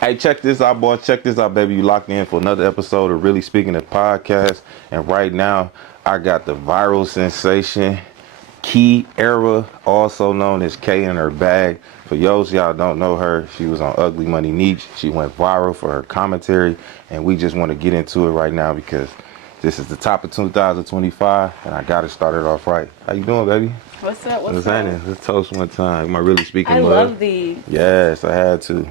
Hey, check this out, boys. Check this out, baby. You locked in for another episode of Really Speaking the Podcast. And right now, I got the viral sensation, Key Era, also known as KINHERBAG. For those y'all don't know her, she was on Ugly Money Niche. She went viral for her commentary. And we just want to get into it right now because this is the top of 2025. And I got to start it off right. How you doing, baby? What's up? What's up? Happening? Let's toast one time. Am I really speaking I love? love these. Yes, I had to.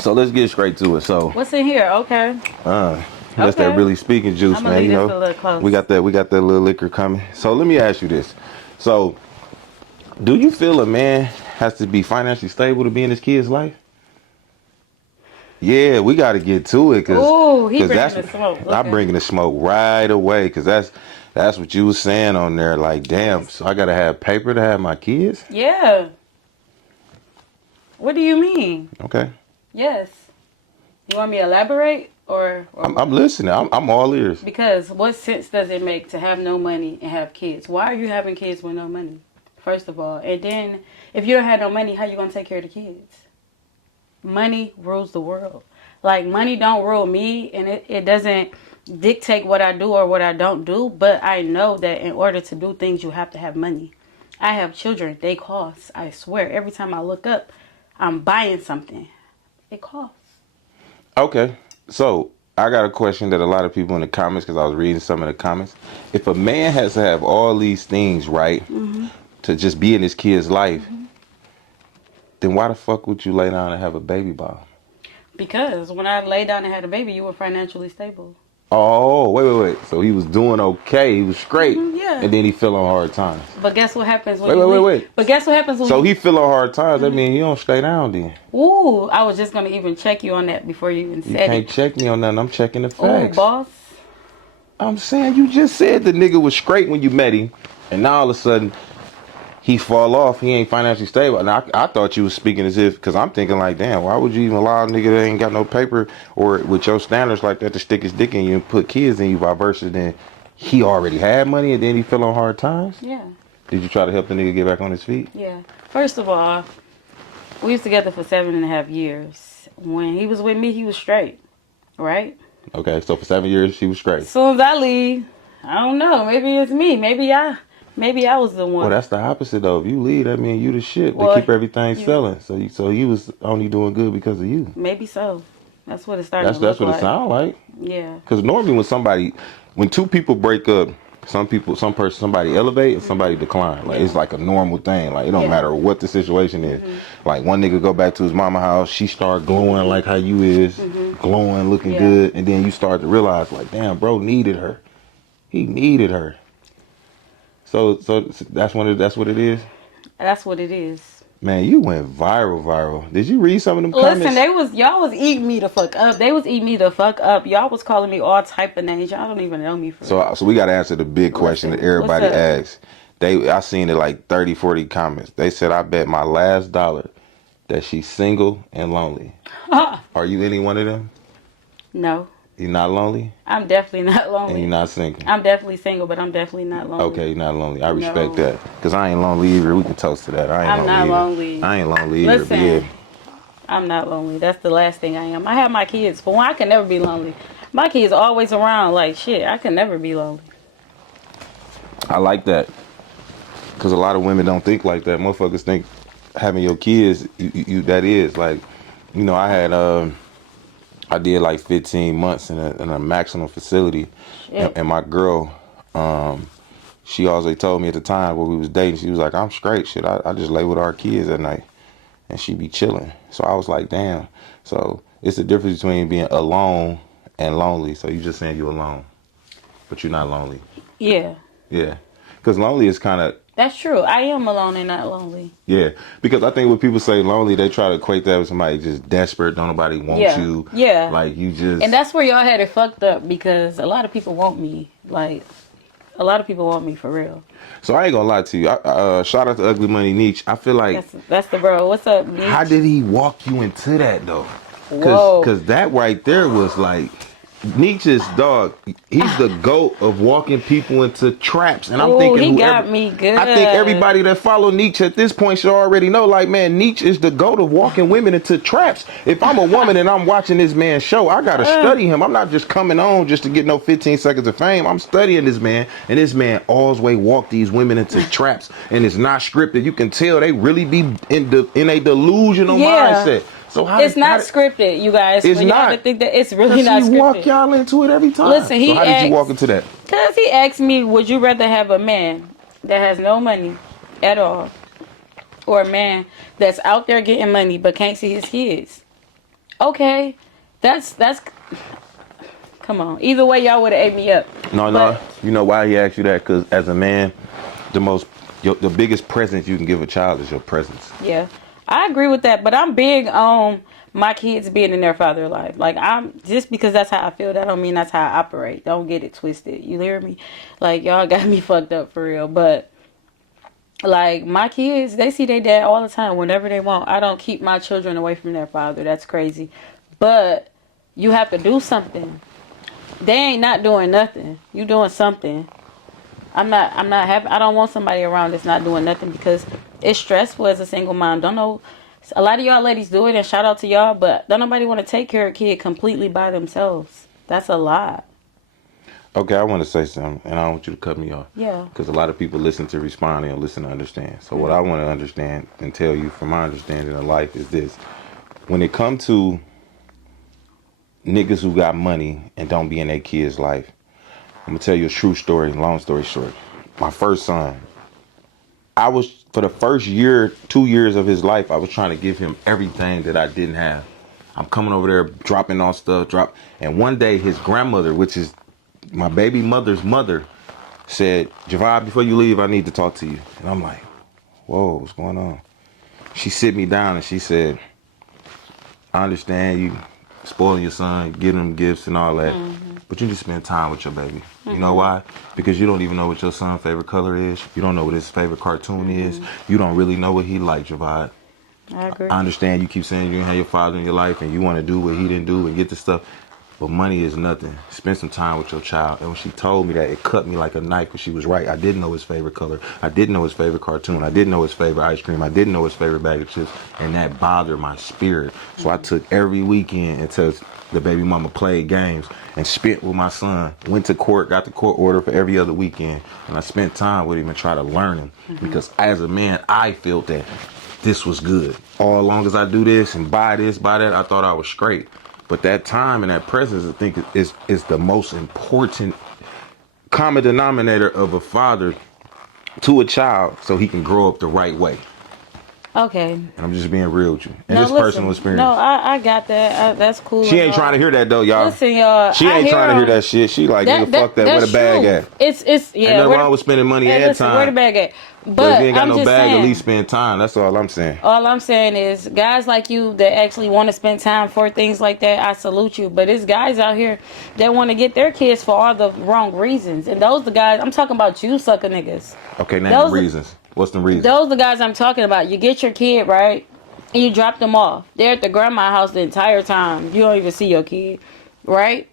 So let's get straight to it. So what's in here? Okay. that's that really speaking juice, man. You know, we got that little liquor coming. So let me ask you this. So do you feel a man has to be financially stable to be in his kid's life? Yeah, we got to get to it because that's the smoke. Okay. I'm bringing the smoke right away because that's what you was saying on there. Like, damn, so I got to have paper to have my kids? Yeah. What do you mean? Okay. Yes. You want me to elaborate or I'm listening. I'm all ears. Because what sense does it make to have no money and have kids? Why are you having kids with no money? First of all, and then if you don't have no money, how you gonna take care of the kids? Money rules the world. Like, money don't rule me, and it doesn't dictate what I do or what I don't do. But I know that in order to do things, you have to have money. I have children. They cost. I swear, every time I look up, I'm buying something. It costs. Okay, so I got a question that a lot of people in the comments, because I was reading some of the comments. If a man has to have all these things, right, to just be in his kid's life, then why the fuck would you lay down and have a baby by him? Because when I lay down and had a baby, you were financially stable. Oh, wait. So he was doing okay. He was straight. Yeah. And then he fell on hard times. But guess what happens when Wait. But guess what happens when So he fell on hard times. That means he don't stay down then. Ooh, I was just going to even check you on that before you even said it. You can't check me on nothing. I'm checking the facts. Ooh, boss. I'm saying you just said the nigga was straight when you met him. And now all of a sudden, he fall off. He ain't financially stable. And I thought you was speaking as if, because I'm thinking like, damn, why would you even allow a nigga that ain't got no paper or with your standards like that to stick his dick in you and put kids in you by versus then he already had money and then he fell on hard times? Yeah. Did you try to help the nigga get back on his feet? Yeah. First of all, we was together for 7.5 years. When he was with me, he was straight. Right? Okay, so for 7 years, she was straight. As soon as I leave, I don't know. Maybe it's me. Maybe I was the one. Well, that's the opposite though. If you leave, that means you the shit. They keep everything selling. So he was only doing good because of you. Maybe so. That's what it started. That's what it sounds like. Yeah. Because normally when two people break up, somebody elevate and somebody decline. Like it's like a normal thing. Like it don't matter what the situation is. Like one nigga go back to his mama house, she start glowing like how you is, glowing, looking good, and then you start to realize like, damn, bro needed her. He needed her. So that's what it is? That's what it is. Man, you went viral. Did you read some of them comments? Listen, y'all was eating me the fuck up. They was eating me the fuck up. Y'all was calling me all type of names. Y'all don't even know me for real. So we got to answer the big question that everybody asks. I seen it like 30, 40 comments. They said, I bet my last dollar that she's single and lonely. Are you any one of them? No. You're not lonely? I'm definitely not lonely. And you're not single? I'm definitely single, but I'm definitely not lonely. Okay, you're not lonely. I respect that. Because I ain't lonely either. We can toast to that. I'm not lonely. I ain't lonely either. Listen, but yeah. I'm not lonely. That's the last thing I am. I have my kids. For one, I can never be lonely. My kids are always around. Like, shit, I can never be lonely. I like that. Because a lot of women don't think like that. Motherfuckers think having your kids, you that is. Like, you know, I did like 15 months in a maximum facility, and my girl, she always told me at the time when we was dating, she was like, I'm straight, shit, I just lay with our kids at night, and she be chilling. So I was like, damn. So it's the difference between being alone and lonely. So you just saying you alone, but you're not lonely. Yeah. Yeah, because lonely is kind of. That's true. I am alone and not lonely. Yeah, because I think when people say lonely, they try to equate that with somebody just desperate, don't nobody want you. Yeah. Like you just. And that's where y'all had it fucked up because a lot of people want me. Like, a lot of people want me for real. So I ain't gonna lie to you. Shout out to Ugly Money Niche. I feel like. That's the bro. What's up, Niche? How did he walk you into that though? Whoa. Because that right there was like. Nietzsche's dog, he's the GOAT of walking people into traps. And I'm Ooh, thinking he whoever, got me good. I think everybody that follow Nietzsche at this point should already know, like, man, Nietzsche is the GOAT of walking women into traps. If I'm a woman and I'm watching this man's show, I gotta study him. I'm not just coming on just to get no 15 seconds of fame. I'm studying this man, and this man always walk these women into traps, and it's not scripted. You can tell they really be in a delusional mindset. So it's not scripted, you guys. It's y'all not. To think that it's really not scripted. Walk y'all into it every time. Listen, so how did you walk into that? Because he asked me, would you rather have a man that has no money at all, or a man that's out there getting money but can't see his kids? Okay, that's. Come on. Either way, y'all would have ate me up. No. You know why he asked you that? Because as a man, the biggest present you can give a child is your presence. Yeah. I agree with that, but I'm big on my kids being in their father's life. Like, I'm just because that's how I feel, that don't mean that's how I operate. Don't get it twisted. You hear me? Like, y'all got me fucked up for real. But like, my kids, they see their dad all the time whenever they want. I don't keep my children away from their father. That's crazy. But you have to do something. They ain't not doing nothing. You doing something. I'm not happy. I don't want somebody around that's not doing nothing, because it's stressful as a single mom. Don't know. A lot of y'all ladies do it, and shout out to y'all, but don't nobody want to take care of a kid completely by themselves. That's a lot. Okay, I want to say something, and I don't want you to cut me off. Yeah. Because a lot of people listen to respond and listen to understand. So what I want to understand and tell you from my understanding of life is this. When it comes to niggas who got money and don't be in their kid's life, I'm going to tell you a true story, long story short. My first son, for the first year, 2 years of his life, I was trying to give him everything that I didn't have. I'm coming over there, dropping off stuff, and one day his grandmother, which is my baby mother's mother, said, Javad, before you leave, I need to talk to you. And I'm like, whoa, what's going on? She sit me down and she said, I understand you spoiling your son, giving him gifts and all that, but you need to spend time with your baby. You know why? Because you don't even know what your son's favorite color is. You don't know what his favorite cartoon is. You don't really know what he likes, Javad. I agree. I understand you keep saying you didn't have your father in your life and you want to do what he didn't do and get the stuff, but money is nothing. Spend some time with your child. And when she told me that, it cut me like a knife, because she was right. I didn't know his favorite color. I didn't know his favorite cartoon. I didn't know his favorite ice cream. I didn't know his favorite bag of chips. And that bothered my spirit. So I took every weekend until the baby mama played games and spent with my son. Went to court, got the court order for every other weekend. And I spent time with him and tried to learn him. Because as a man, I felt that this was good. All long as I do this and buy this, buy that, I thought I was straight. But that time and that presence, I think, is the most important common denominator of a father to a child, so he can grow up the right way. Okay. And I'm just being real with you. And No, this listen, personal experience. No, I got that. That's cool. She ain't trying to hear that though, y'all. Listen, y'all. She ain't trying to hear that shit. She like, nigga, fuck that. Where the bag at? It's yeah. Ain't nothing wrong with spending money and time. Where the bag at? But if you ain't got I'm no just bag, saying, at least spend time. That's all I'm saying. All I'm saying is, guys like you that actually want to spend time for things like that, I salute you. But it's guys out here that want to get their kids for all the wrong reasons. And those the guys, I'm talking about you sucker niggas. Okay, name the reasons. What's the reasons? Those the guys I'm talking about. You get your kid, right? And you drop them off. They're at the grandma's house the entire time. You don't even see your kid, right?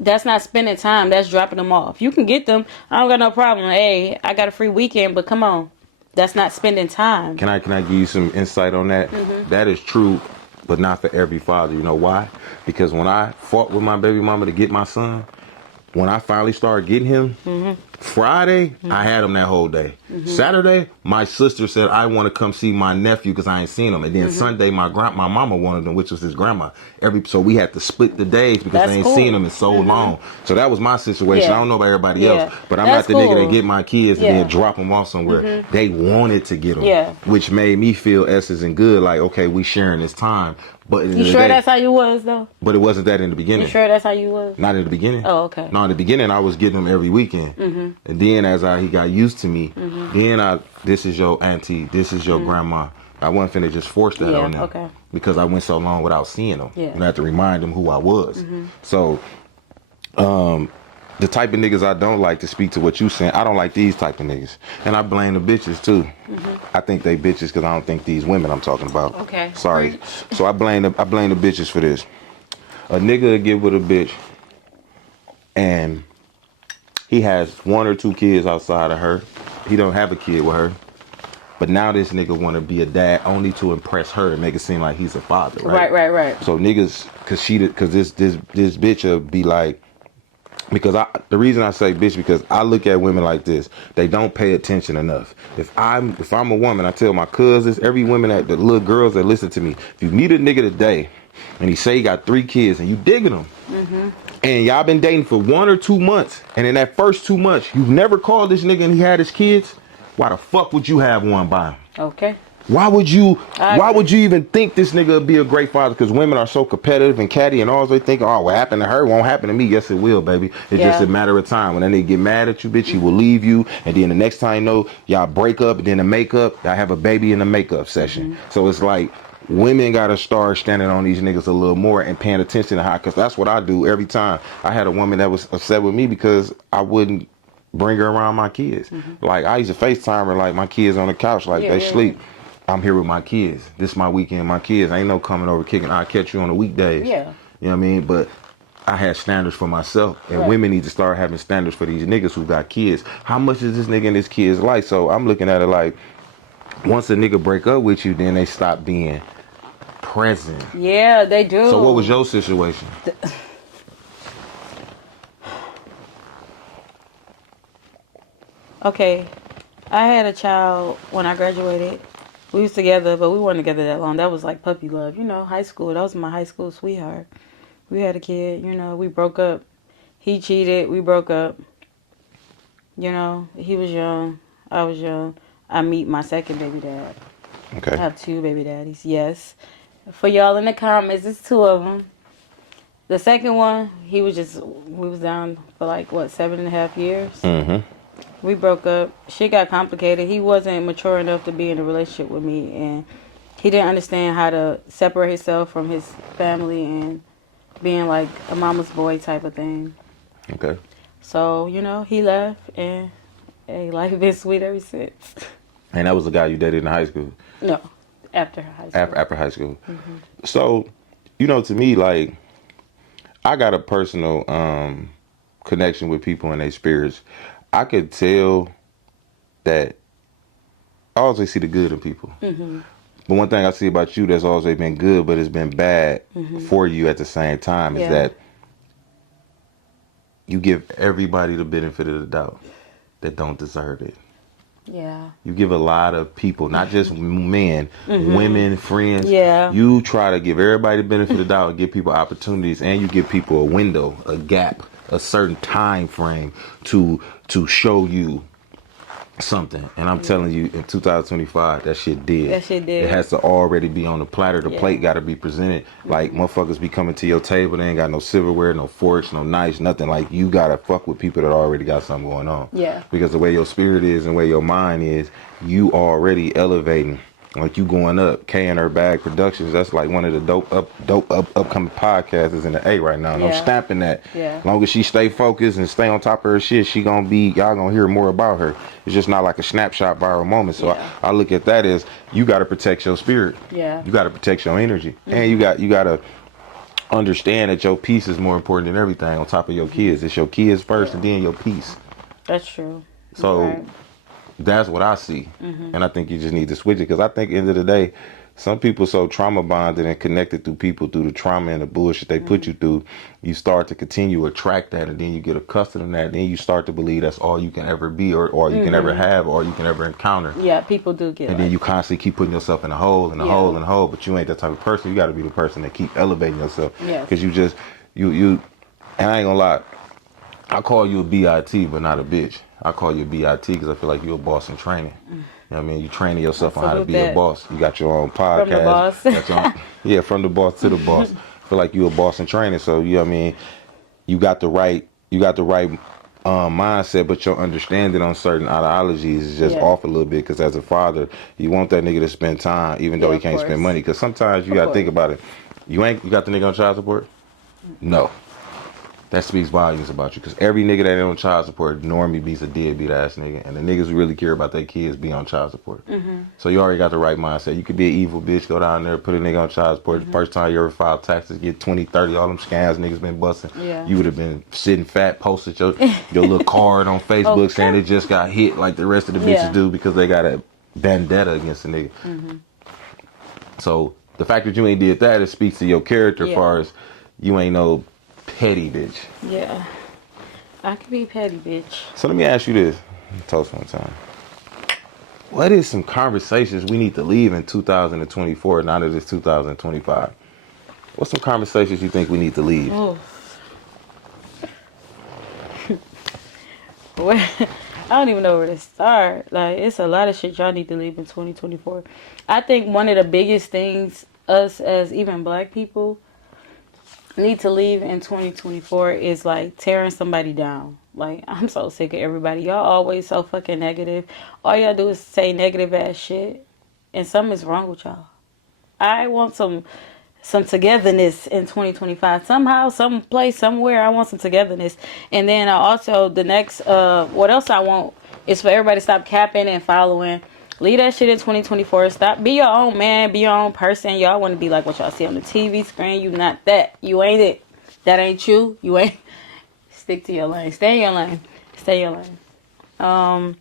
That's not spending time. That's dropping them off. You can get them. I don't got no problem. Hey, I got a free weekend, but come on. That's not spending time. Can I give you some insight on that? That is true, but not for every father. You know why? Because when I fought with my baby mama to get my son, when I finally started getting him, Friday, I had him that whole day. Saturday, my sister said, I want to come see my nephew because I ain't seen him. And then Sunday, my mama wanted him, which was his grandma. So we had to split the days because they ain't seen him in so long. So that was my situation. I don't know about everybody else, but I'm not the nigga that get my kids and then drop them off somewhere. They wanted to get them, which made me feel essence and good. Like, okay, we sharing this time. But you sure that's how you was though? But it wasn't that in the beginning. You sure that's how you was? Not in the beginning. Oh, okay. No, in the beginning I was getting them every weekend, and then as he got used to me, then this is your auntie, this is your grandma. I wasn't finna just force that on them because I went so long without seeing them. And I had to remind them who I was. So, the type of niggas I don't like, to speak to what you saying, I don't like these type of niggas. And I blame the bitches too. I think they bitches because I don't think these women I'm talking about. Okay. Sorry. So I blame the bitches for this. A nigga will get with a bitch and he has 1 or 2 kids outside of her. He don't have a kid with her. But now this nigga want to be a dad only to impress her and make it seem like he's a father, right? Right. So niggas, cause this bitch will be like, because the reason I say bitch, because I look at women like this. They don't pay attention enough. If I'm a woman, I tell my cousins, every woman, the little girls that listen to me, if you meet a nigga today and he say he got 3 kids and you digging him, and y'all been dating for 1 or 2 months, and in that first 2 months you've never called this nigga and he had his kids, why the fuck would you have one by him? Okay. Why would you even think this nigga would be a great father? Because women are so competitive and catty, and always they think, oh, what happened to her won't happen to me. Yes, it will, baby. It's just a matter of time. When that nigga get mad at you, bitch, he will leave you. And then the next time you know, y'all break up, and then the makeup, y'all have a baby in the makeup session. So it's like, women got to start standing on these niggas a little more and paying attention to how, because that's what I do every time. I had a woman that was upset with me because I wouldn't bring her around my kids. Like, I used to FaceTime her, like, my kids on the couch, like, they sleep. I'm here with my kids. This is my weekend, my kids. Ain't no coming over kicking. I'll catch you on the weekdays. Yeah. You know what I mean? But I had standards for myself. And women need to start having standards for these niggas who got kids. How much is this nigga and his kids like? So I'm looking at it like, once a nigga break up with you, then they stop being present. Yeah, they do. So what was your situation? Okay. I had a child when I graduated. We was together, but we weren't together that long. That was like puppy love. You know, high school. That was my high school sweetheart. We had a kid. You know, we broke up. He cheated. We broke up. You know, he was young. I was young. I meet my second baby dad. Okay. I have 2 baby daddies. Yes. For y'all in the comments, it's 2 of them. The second one, we was down for like, 7.5 years? We broke up. Shit got complicated. He wasn't mature enough to be in a relationship with me, and he didn't understand how to separate himself from his family and being like a mama's boy type of thing. Okay. So, you know, he left, and hey, life been sweet ever since. And that was the guy you dated in high school? No, after high school. After high school. So, you know, to me, like, I got a personal connection with people and their spirits. I could tell that I always see the good in people. But one thing I see about you that's always been good, but it's been bad for you at the same time, is that you give everybody the benefit of the doubt that don't deserve it. Yeah. You give a lot of people, not just men, women, friends. Yeah. You try to give everybody the benefit of the doubt and give people opportunities, and you give people a window, a gap, a certain time frame to show you something. And I'm telling you, in 2025, that shit did. That shit did. It has to already be on the platter. The plate got to be presented. Like, motherfuckers be coming to your table, they ain't got no silverware, no forks, no knives, nothing. Like, you got to fuck with people that already got something going on. Yeah. Because the way your spirit is and the way your mind is, you already elevating. Like, you going up. KINHERBAG Productions, that's like one of the dope upcoming podcasters in the A right now. And I'm stamping that. Yeah. As long as she stay focused and stay on top of her shit, she gonna be, y'all gonna hear more about her. It's just not like a snapshot viral moment. So I look at that as, you gotta protect your spirit. Yeah. You gotta protect your energy. And you gotta understand that your peace is more important than everything on top of your kids. It's your kids first and then your peace. That's true. So that's what I see. And I think you just need to switch it, because I think at the end of the day, some people so trauma bonded and connected through people, through the trauma and the bullshit they put you through, you start to continue to attract that, and then you get accustomed to that, and then you start to believe that's all you can ever be, or you can ever have, or you can ever encounter. Yeah, people do get And then you constantly keep putting yourself in a hole, and a hole, and a hole, but you ain't that type of person. You got to be the person that keep elevating yourself. Because you just, you, and I ain't gonna lie, I call you a BIT, but not a bitch. I call you a BIT because I feel like you're a boss in training. You know what I mean? You training yourself on how to be a boss. You got your own podcast. From the boss. From the boss to the boss. I feel like you're a boss in training. So, you know what I mean? You got the right mindset, but your understanding on certain ideologies is just off a little bit, because as a father, you want that nigga to spend time, even though he can't spend money. Because sometimes you got to think about it. You got the nigga on child support? No. that speaks volumes about you. Because every nigga that ain't on child support normally beats a deadbeat ass nigga. And the niggas who really care about their kids be on child support. So you already got the right mindset. You could be an evil bitch, go down there, put a nigga on child support. The first time you ever filed taxes, get 20, 30, all them scams niggas been busting. Yeah. You would have been sitting fat, posted your little card on Facebook Okay. saying it just got hit like the rest of the bitches do because they got a vendetta against the nigga. So the fact that you ain't did that, it speaks to your character as far as you ain't no petty bitch. Yeah. I could be petty, bitch. So let me ask you this. Toast one time. What is some conversations we need to leave in 2024 now that it's 2025? What's some conversations you think we need to leave? Oh. Well, I don't even know where to start. Like, it's a lot of shit y'all need to leave in 2024. I think one of the biggest things us as even black people need to leave in 2024 is like tearing somebody down. Like, I'm so sick of everybody. Y'all always so fucking negative. All y'all do is say negative ass shit, and something is wrong with y'all. I want some togetherness in 2025. Somehow, some place, somewhere, I want some togetherness. And then also the next, what else I want is for everybody to stop capping and following. Leave that shit in 2024. Stop. Be your own man. Be your own person. Y'all want to be like what y'all see on the TV screen. You not that. You ain't it. That ain't you. You ain't. Stick to your lane. Stay in your lane. Stay in your lane.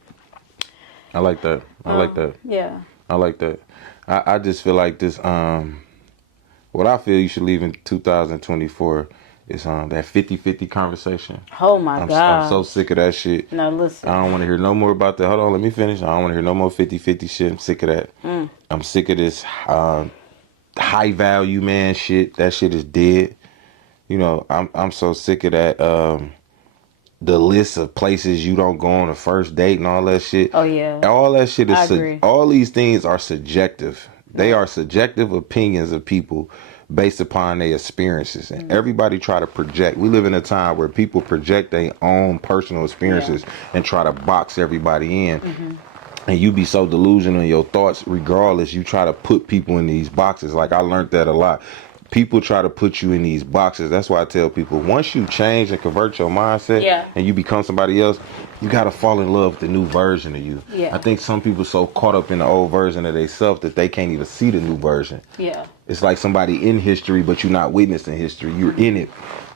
I like that. I like that. Yeah. I like that. I just feel like this, what I feel you should leave in 2024 is that 50-50 conversation. Oh my God. I'm so sick of that shit. No, listen. I don't want to hear no more about that. Hold on, let me finish. I don't want to hear no more 50-50 shit. I'm sick of that. I'm sick of this high value man shit. That shit is dead. You know, I'm so sick of that. The list of places you don't go on a first date and all that shit. Oh yeah. All that shit is. I agree. All these things are subjective. They are subjective opinions of people based upon their experiences, and everybody try to project. We live in a time where people project their own personal experiences and try to box everybody in. And you be so delusional in your thoughts, regardless. You try to put people in these boxes. Like, I learned that a lot. People try to put you in these boxes. That's why I tell people, once you change and convert your mindset and you become somebody else, you got to fall in love with the new version of you. I think some people so caught up in the old version of themselves that they can't even see the new version. It's like somebody in history, but you're not witnessing history. You're in it.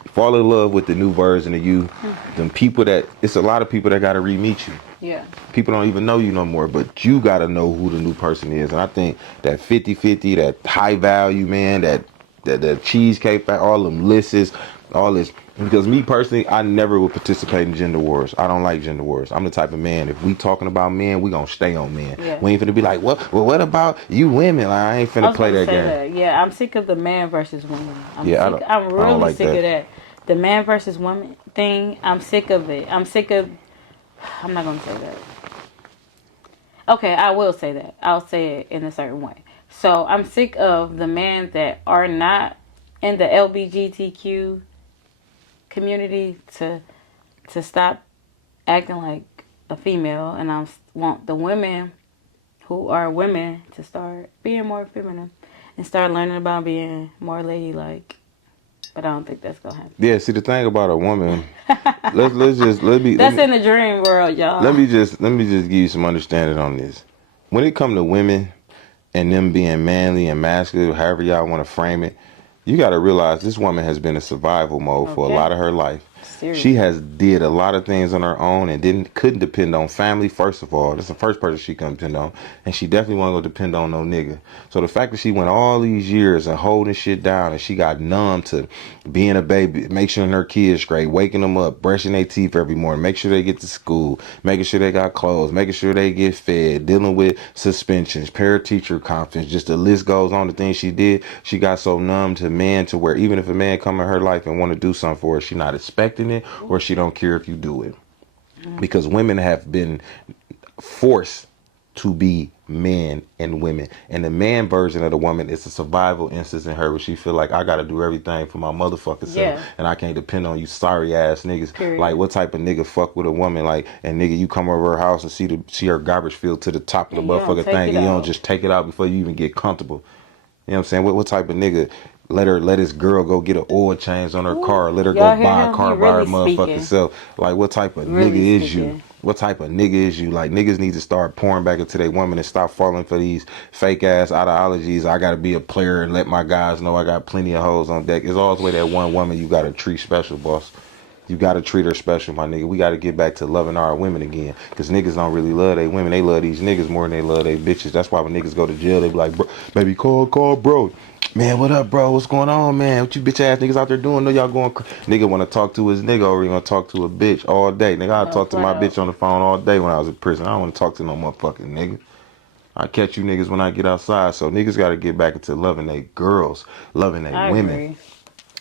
Fall in love with the new version of you. Them people it's a lot of people that got to re-meet you. People don't even know you no more, but you got to know who the new person is. And I think that 50-50, that high value, man, that cheesecake, all them lists, all this. Because me personally, I never would participate in gender wars. I don't like gender wars. I'm the type of man, if we talking about men, we gonna stay on men. We ain't finna be like, what? Well, what about you women? Like, I ain't finna play that game. That. Yeah, I'm sick of the man versus woman. I'm really like sick that. of that. The man versus woman thing, I'm sick of it. I'm not gonna say that. Okay, I will say that. I'll say it in a certain way. So I'm sick of the men that are not in the LGBTQ community to stop acting like a female, and I want the women who are women to start being more feminine and start learning about being more ladylike. But I don't think that's gonna happen. Yeah, see, the thing about a woman, that's in the dream world, y'all. Let me just give you some understanding on this. When it come to women and them being manly and masculine, however y'all want to frame it, you got to realize this woman has been in survival mode for a lot of her life. Seriously. She has did a lot of things on her own and couldn't depend on family. First of all, that's the first person she couldn't depend on, and she definitely wasn't gonna depend on no nigga. So the fact that she went all these years and holding shit down, and she got numb to being a baby, make sure her kids straight, waking them up, brushing their teeth every morning, make sure they get to school, making sure they got clothes, making sure they get fed, dealing with suspensions, parent teacher conference, just the list goes on. The things she did, she got so numb to men to where even if a man come in her life and want to do something for her, she not expecting it, or she don't care if you do it. Because women have been forced to be men and women, and the man version of the woman is a survival instance in her where she feel like, I gotta do everything for my motherfucking self, and I can't depend on you sorry ass niggas. Period. Like, what type of nigga fuck with a woman, like, and nigga, you come over her house and see her garbage filled to the top of the motherfucking thing, and you don't just take it out before you even get comfortable. You know what I'm saying? What type of nigga let his girl go get an oil change on her car. Let her Y'all go hear buy a him? car He by her really motherfucking speaking. self. Like, what type of Really nigga is speaking. you? What type of nigga is you? Like, niggas need to start pouring back into their women and stop falling for these fake ass ideologies. I gotta be a player and let my guys know I got plenty of hoes on deck. It's always way that one woman you gotta treat special, boss. You gotta treat her special, my nigga. We gotta get back to loving our women again. Cause niggas don't really love their women. They love these niggas more than they love their bitches. That's why when niggas go to jail, they be like, bro, baby, call bro. Man, what up, bro? What's going on, man? What you bitch ass niggas out there doing? Know y'all going nigga wanna talk to his nigga or he wanna talk to a bitch all day. Nigga, I No, talk to my flat out. bitch on the phone all day when I was in prison. I don't wanna talk to no motherfucking nigga. I catch you niggas when I get outside. So niggas gotta get back into loving their girls, loving their I women. agree.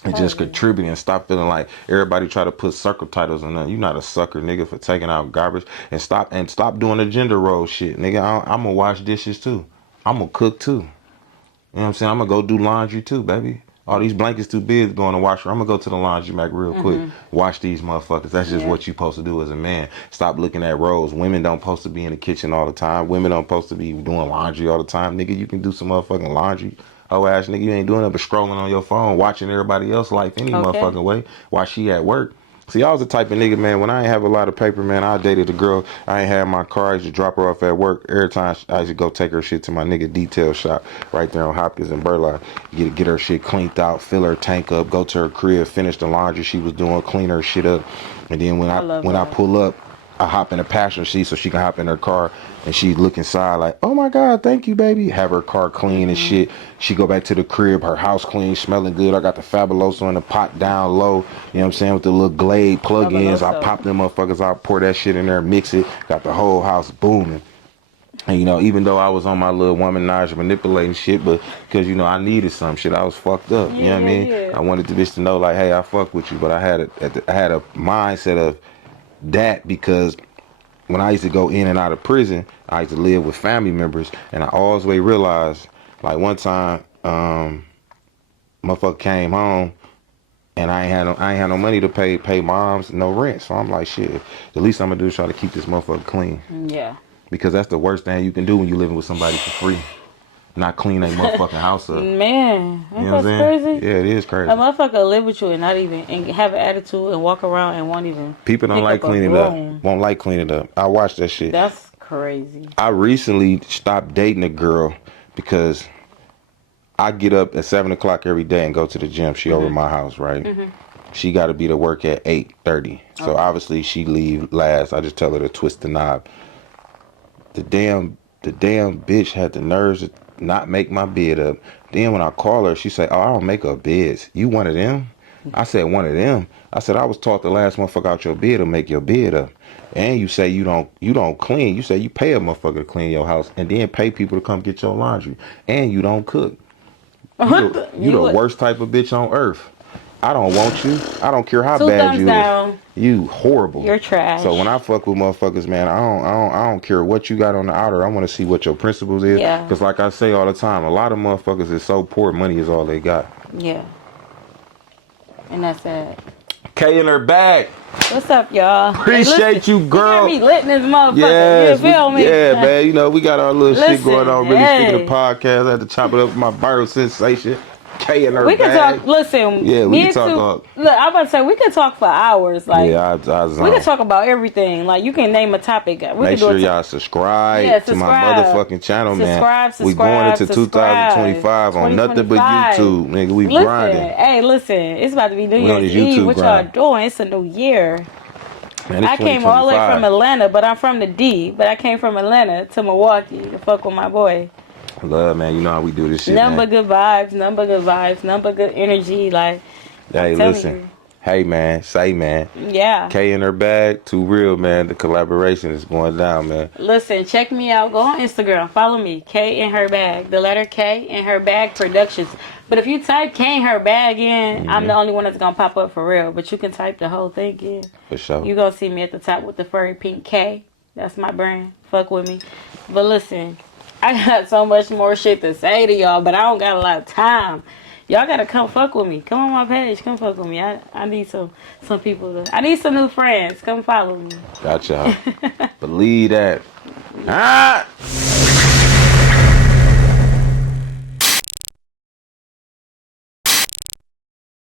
And just contributing and stop feeling like everybody try to put sucker titles on them. You not a sucker, nigga, for taking out garbage. And stop doing the gender role shit, nigga. I'm gonna wash dishes too. I'm gonna cook too. You know what I'm saying? I'm gonna go do laundry too, baby. All these blankets too big to go in the washer. I'm gonna go to the laundry mat real quick. Wash these motherfuckers. That's just what you supposed to do as a man. Stop looking at roles. Women don't supposed to be in the kitchen all the time. Women don't supposed to be doing laundry all the time. Nigga, you can do some motherfucking laundry. Oh ass nigga, you ain't doing it but scrolling on your phone, watching everybody else's life any Okay. motherfucking way while she at work. See, I was the type of nigga, man, when I ain't have a lot of paper, man, I dated a girl. I ain't had my car. I used to drop her off at work. Every time I used to go take her shit to my nigga detail shop right there on Hopkins and Burlock. Get her shit cleaned out, fill her tank up, go to her crib, finish the laundry she was doing, clean her shit up. And then when I love I that. pull up, I hop in the passenger seat so she can hop in her car and she look inside like, oh my God, thank you, baby. Have her car clean and shit. She go back to the crib, her house clean, smelling good. I got the Fabuloso in the pot down low, you know what I'm saying, with the little Glade plug-ins. I Fabuloso. pop them motherfuckers out, pour that shit in there, mix it, got the whole house booming. And, you know, even though I was on my little womanizer manipulating shit, but because, you know, I needed some shit, I was fucked up. You know what I mean? Yeah. I wanted the bitch to know, like, hey, I fuck with you. But I had a mindset of that because when I used to go in and out of prison, I used to live with family members, and I always realized, like one time, motherfucker came home, and I ain't had no money to pay moms no rent. So I'm like, shit, the least I'm gonna do is try to keep this motherfucker clean, Yeah. because that's the worst thing you can do when you living with somebody for free, not clean a motherfucking house up. Man, You ain't know what that I'm saying? crazy? Yeah, it is A crazy. motherfucker live with you and not even and have an attitude and walk around and won't even People don't pick like up a cleaning up. broom. Won't like cleaning up. I watch that shit. That's crazy. I recently stopped dating a girl because I get up at 7 o'clock every day and go to the gym. She over my house, right? She got to be to work at 8:30. So Okay. obviously she leave last. I just tell her to twist the knob. The damn bitch had the nerves to not make my bed up. Then when I call her, she say, "Oh, I don't make up beds. You one of them?" I said, "One of them." I said, "I was taught the last motherfucker out your bed to make your bed up." And you say you don't clean. You say you pay a motherfucker to clean your house and then pay people to come get your laundry. And you don't cook. What the? You the would. worst type of bitch on earth. I don't want you. I don't care how Two bad thumbs you is. down. You horrible. You're So when trash. I fuck with motherfuckers, man, I don't care what you got on the outer. I want to see what your principles is. Yeah. Cause like I say all the time, a lot of motherfuckers is so poor, money is all they got. Yeah. And that's sad. K in her bag. What's up, y'all? Appreciate you, girl. You got me lit in this motherfucker. Yes, You feel me? yeah, man. You know we got our little shit going Listen, on. Really speaking of hey. podcast, I had to chop it up with my viral sensation. K in her We can bag. talk. Listen, Yeah, we me can and talk Sue. up. Look, I'm about to say we can talk for hours. Like Yeah, I we can zone. talk about everything. Like you can name a topic. We Make can do sure it. y'all subscribe Yeah, to my subscribe. motherfucking channel, Subscribe, man. We going into 2025 on nothing but 2025. YouTube, nigga. We Listen, grinding. hey, listen. It's about to be New We on Year's this Eve. YouTube What y'all grind. doing? It's a new year. Man, it's I came all the way from 2025. Atlanta, but I'm from the D. But I came from Atlanta to Milwaukee to fuck with my boy. Love, man. You know how we do this shit, Number man. good vibes, number good vibes, number good energy. Like I'm Hey, telling listen. Hey, man. Say, man. you. Yeah. K in her bag. Too real, man. The collaboration is going down, man. Listen, check me out. Go on Instagram. Follow me. K in her bag. The letter K in her bag productions. But if you type K in her bag in, I'm the only one that's gonna pop up for real. But you can type the whole thing in. For sure. You gonna see me at the top with the furry pink K. That's my brand. Fuck with me. But listen, I got so much more shit to say to y'all, but I don't got a lot of time. Y'all gotta come fuck with me. Come on my page. Come fuck with me. I need some people to. I need some new friends. Come follow me. Got y'all. Believe that. Ah!